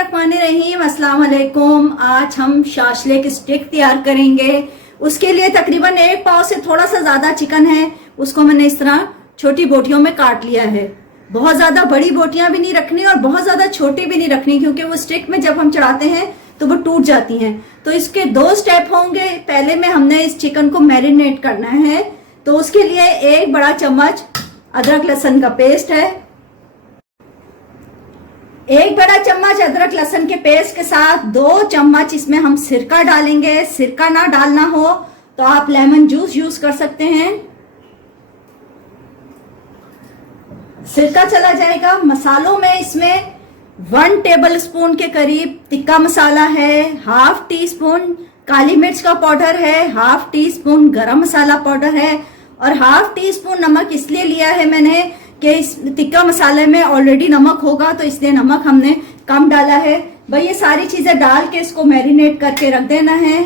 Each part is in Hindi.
बिस्मिल्लाहिर्रहमानिर्रहीम, अस्सलाम वालेकुम। आज हम शाशलेक स्टिक तैयार करेंगे। उसके लिए तकरीबन 1 पाव से थोड़ा सा ज्यादा चिकन है, उसको मैंने इस तरह छोटी बोटियों में काट लिया है। बहुत ज्यादा बड़ी बोटियां भी नहीं रखनी और बहुत ज्यादा छोटी भी नहीं रखनी, क्योंकि वो स्टिक में जब हम चढ़ाते हैं तो वो टूट जाती हैं। तो इसके 2 स्टेप होंगे। पहले में हमने इस चिकन को मैरिनेट करना है, तो उसके लिए 1 बड़ा चम्मच अदरक लहसुन का पेस्ट है। 1 बड़ा चम्मच अदरक लहसुन के पेस्ट के साथ 2 चम्मच इसमें हम सिरका डालेंगे। सिरका ना डालना हो तो आप लेमन जूस यूज कर सकते हैं। सिरका चला जाएगा। मसालों में इसमें 1 टेबल स्पून के करीब टिक्का मसाला है, 1/2 टीस्पून काली मिर्च का पाउडर है, 1/2 टीस्पून गरम मसाला पाउडर है और 1/2 टीस्पून नमक इसलिए लिया है मैंने कि इस टिक्का मसाले में ऑलरेडी नमक होगा, तो इसलिए नमक हमने कम डाला है। भाई ये सारी चीजें डाल के इसको मैरिनेट करके रख देना है।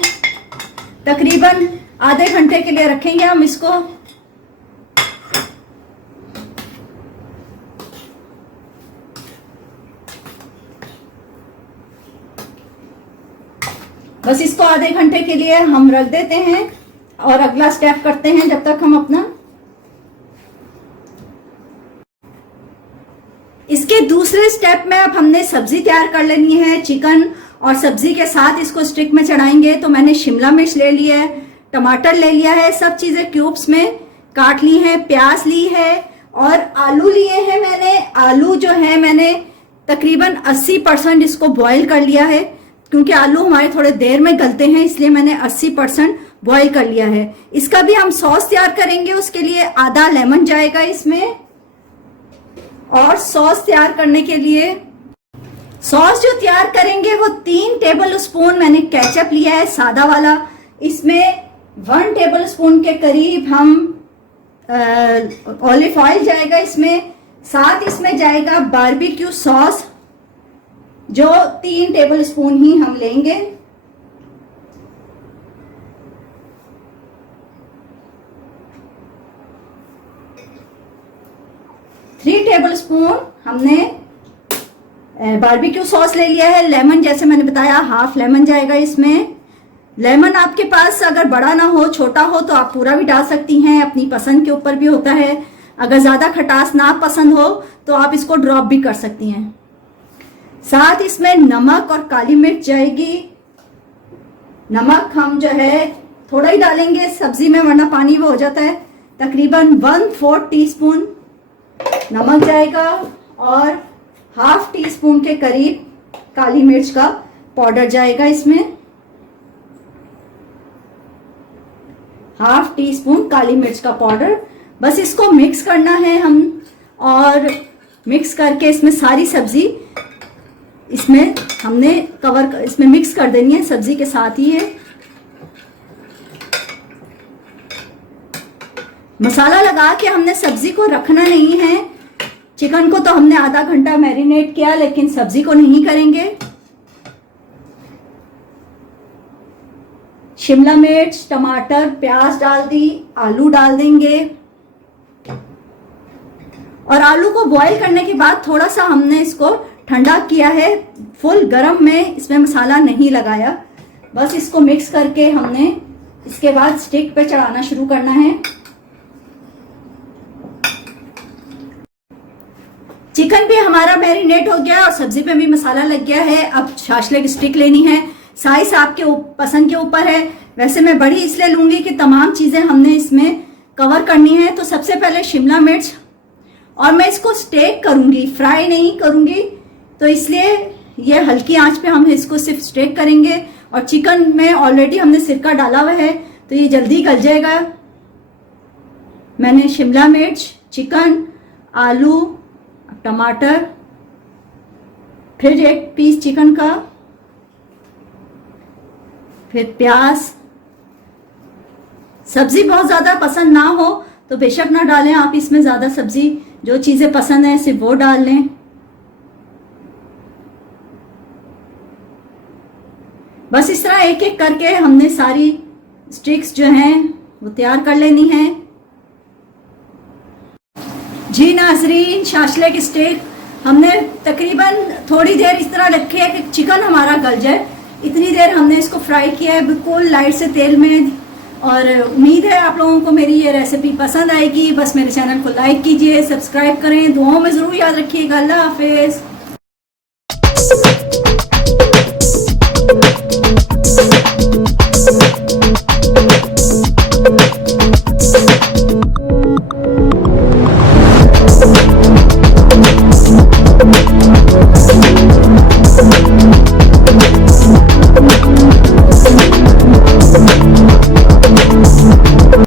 तकरीबन आधे घंटे के लिए रखेंगे हम इसको। बस इसको आधे घंटे के लिए हम रख देते हैं और अगला स्टेप करते हैं। जब तक हम अपना इसके दूसरे स्टेप में अब हमने सब्जी तैयार कर लेनी है। चिकन और सब्जी के साथ इसको स्टिक में चढ़ाएंगे। तो मैंने शिमला मिर्च ले लिया है, टमाटर ले लिया है, सब चीजें क्यूब्स में काट ली है, प्याज ली है और आलू लिए हैं मैंने। आलू जो है मैंने तकरीबन 80% इसको बॉईल कर लिया है, क्योंकि आलू हमारे थोड़े देर में गलते हैं, इसलिए मैंने 80% बॉईल कर लिया है। इसका भी हम सॉस तैयार करेंगे। उसके लिए आधा लेमन जाएगा इसमें। और सॉस तैयार करने के लिए सॉस जो तैयार करेंगे वो 3 टेबल स्पून मैंने केचप लिया है, सादा वाला। इसमें 1 टेबल स्पून के करीब हम ऑलिव ऑयल जाएगा इसमें। साथ इसमें जाएगा बारबेक्यू सॉस, जो 3 टेबल स्पून ही हम लेंगे। थ्री टेबल स्पून हमने बारबेक्यू सॉस ले लिया है। लेमन जैसे मैंने बताया 1/2 लेमन जाएगा इसमें। लेमन आपके पास अगर बड़ा ना हो, छोटा हो, तो आप पूरा भी डाल सकती हैं, अपनी पसंद के ऊपर भी होता है। अगर ज्यादा खटास ना पसंद हो तो आप इसको ड्रॉप भी कर सकती हैं। साथ इसमें नमक और काली मिर्च जाएगी। नमक हम जो है थोड़ा ही डालेंगे सब्जी में, वरना पानी वो हो जाता है। तकरीबन 1/4 टीस्पून नमक जाएगा और 1/2 टीस्पून के करीब काली मिर्च का पाउडर जाएगा इसमें। 1/2 टीस्पून काली मिर्च का पाउडर। बस इसको मिक्स करना है हम, और मिक्स करके इसमें सारी सब्जी इसमें हमने इसमें मिक्स कर देनी है, सब्जी के साथ ही है। मसाला लगा के हमने सब्जी को रखना नहीं है। चिकन को तो हमने आधा घंटा मैरिनेट किया, लेकिन सब्जी को नहीं करेंगे। शिमला मिर्च, टमाटर, प्याज डाल दी, आलू डाल देंगे। और आलू को बॉईल करने के बाद थोड़ा सा हमने इसको ठंडा किया है। फुल गरम में इसमें मसाला नहीं लगाया। बस इसको मिक्स करके हमने इसके बाद स्टिक पे चढ़ाना शुरू करना है। चिकन भी हमारा मैरिनेट हो गया और सब्जी पे भी मसाला लग गया है। अब शाशलेक स्टिक लेनी है। साइज आपके पसंद के ऊपर है। वैसे मैं बड़ी इसलिए लूंगी कि तमाम चीजें हमने इसमें कवर करनी है। तो सबसे पहले शिमला मिर्च, और मैं इसको स्टेक करूंगी, फ्राई नहीं करूंगी, तो इसलिए ये हल्की आंच पे हम इसको सिर्फ स्टेक करेंगे। और चिकन में ऑलरेडी हमने सिरका डाला हुआ है, तो ये जल्दी गल जाएगा। मैंने शिमला मिर्च, चिकन, आलू, टमाटर, फिर 1 पीस चिकन का, फिर प्याज। सब्जी बहुत ज्यादा पसंद ना हो तो बेशक ना डालें आप इसमें ज्यादा सब्जी। जो चीजें पसंद है सिर्फ वो डाल लें। बस इस तरह एक एक करके हमने सारी स्टिक्स जो हैं वो तैयार कर लेनी है। जी नाजरीन, शाशलेक स्टिक हमने तकरीबन थोड़ी देर इस तरह रखी है कि चिकन हमारा गल जाए, इतनी देर हमने इसको फ्राई किया है बिल्कुल लाइट से तेल में। और उम्मीद है आप लोगों को मेरी ये रेसिपी पसंद आएगी। बस मेरे चैनल को लाइक कीजिए, सब्सक्राइब करें, दुआओं में ज़रूर याद रखिएगा। अल्लाह हाफिज़।